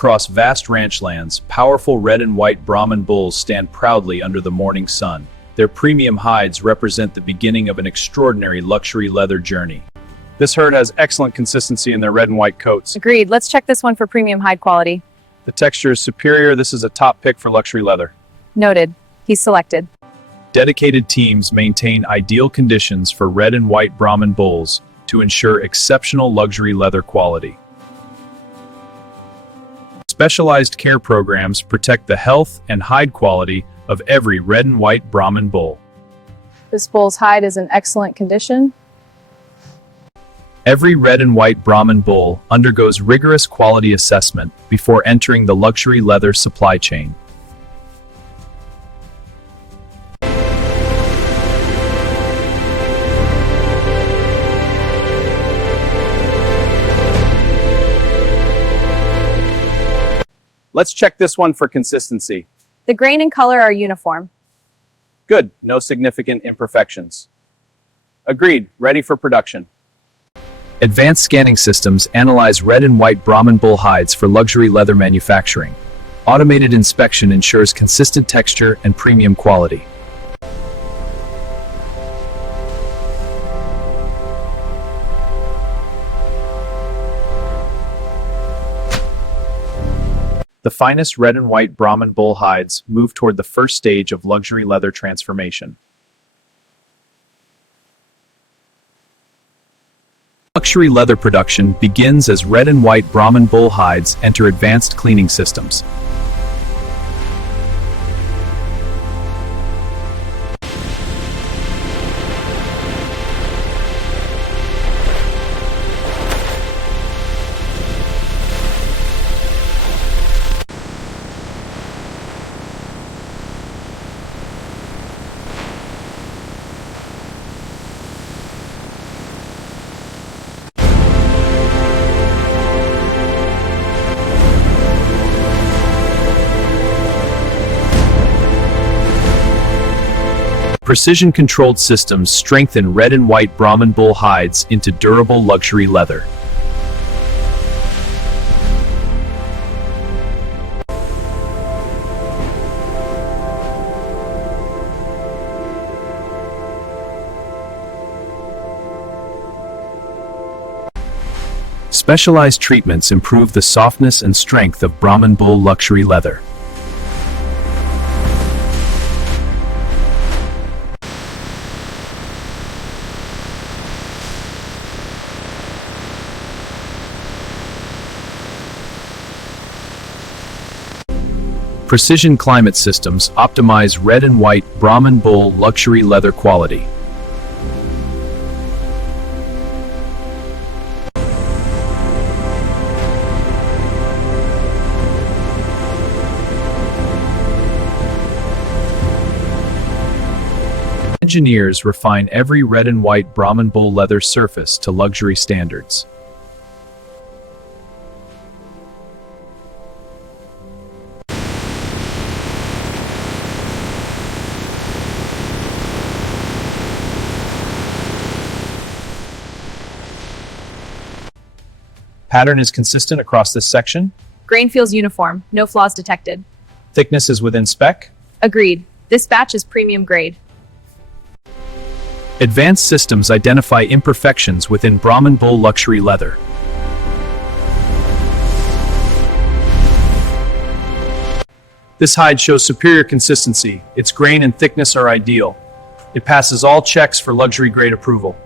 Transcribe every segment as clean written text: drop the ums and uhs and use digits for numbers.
Across vast ranch lands, powerful red and white Brahman bulls stand proudly under the morning sun. Their premium hides represent the beginning of an extraordinary luxury leather journey. This herd has excellent consistency in their red and white coats. Agreed. Let's check this one for premium hide quality. The texture is superior. This is a top pick for luxury leather. Noted. He's selected. Dedicated teams maintain ideal conditions for red and white Brahman bulls to ensure exceptional luxury leather quality. Specialized care programs protect the health and hide quality of every red and white Brahman bull. This bull's hide is in excellent condition. Every red and white Brahman bull undergoes rigorous quality assessment before entering the luxury leather supply chain. Let's check this one for consistency. The grain and color are uniform. Good. No significant imperfections. Agreed. Ready for production. Advanced scanning systems analyze red and white Brahman bull hides for luxury leather manufacturing. Automated inspection ensures consistent texture and premium quality. The finest red and white Brahman bull hides move toward the first stage of luxury leather transformation. Luxury leather production begins as red and white Brahman bull hides enter advanced cleaning systems. Precision-controlled systems strengthen red and white Brahman bull hides into durable luxury leather. Specialized treatments improve the softness and strength of Brahman bull luxury leather. Precision climate systems optimize red and white Brahman bull luxury leather quality. Engineers refine every red and white Brahman bull leather surface to luxury standards. Pattern is consistent across this section. Grain feels uniform. No flaws detected. Thickness is within spec. Agreed. This batch is premium grade. Advanced systems identify imperfections within Brahman bull luxury leather. This hide shows superior consistency. Its grain and thickness are ideal. It passes all checks for luxury grade approval.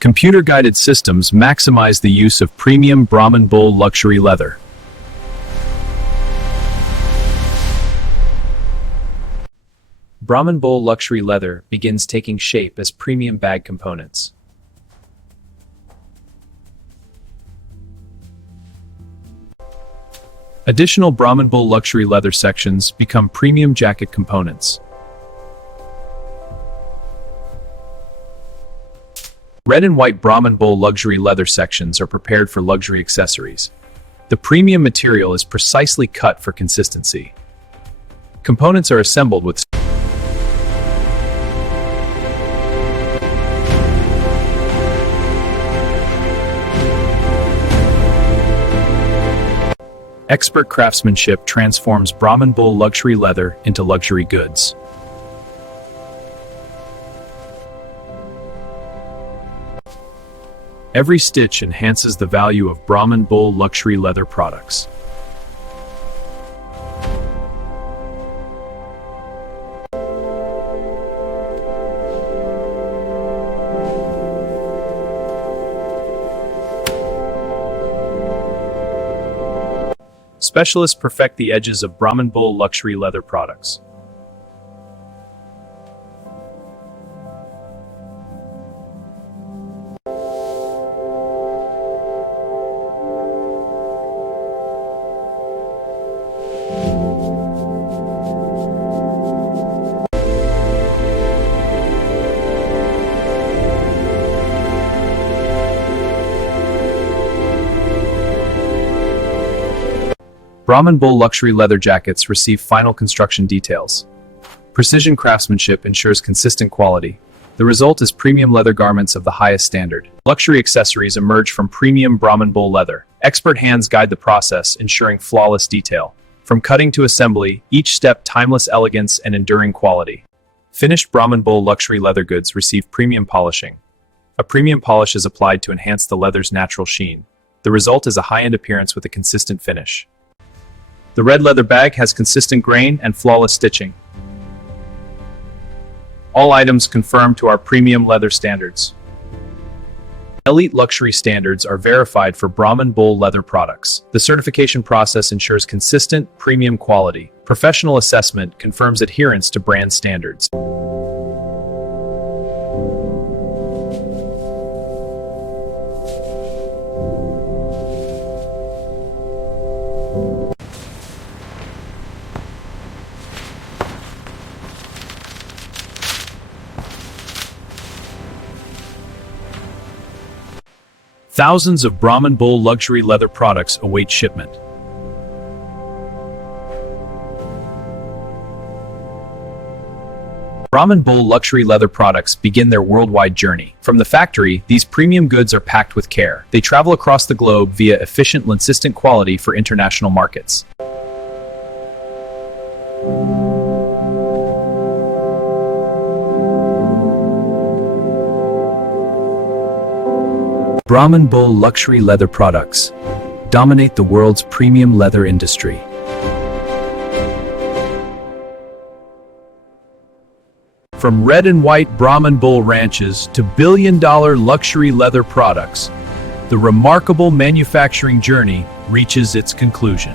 Computer-guided systems maximize the use of premium Brahman bull luxury leather. Brahman bull luxury leather begins taking shape as premium bag components. Additional Brahman bull luxury leather sections become premium jacket components. Red and white Brahman bull luxury leather sections are prepared for luxury accessories. The premium material is precisely cut for consistency. Components are assembled with expert craftsmanship transforms Brahman Bull luxury leather into luxury goods. Every stitch enhances the value of Brahman Bull luxury leather products. Specialists perfect the edges of Brahman Bull luxury leather products. Brahman Bull luxury leather jackets receive final construction details. Precision craftsmanship ensures consistent quality. The result is premium leather garments of the highest standard. Luxury accessories emerge from premium Brahman Bull leather. Expert hands guide the process, ensuring flawless detail. From cutting to assembly, each step timeless elegance and enduring quality. Finished Brahman Bull luxury leather goods receive premium polishing. A premium polish is applied to enhance the leather's natural sheen. The result is a high-end appearance with a consistent finish. The red leather bag has consistent grain and flawless stitching. All items conform to our premium leather standards. Elite luxury standards are verified for Brahman Bull leather products. The certification process ensures consistent, premium quality. Professional assessment confirms adherence to brand standards. Thousands of Brahman Bull luxury leather products await shipment. Brahman Bull luxury leather products begin their worldwide journey. From the factory, these premium goods are packed with care. They travel across the globe via efficient, consistent quality for international markets. Brahman Bull luxury leather products dominate the world's premium leather industry. From red and white Brahman Bull ranches to billion-dollar luxury leather products, the remarkable manufacturing journey reaches its conclusion.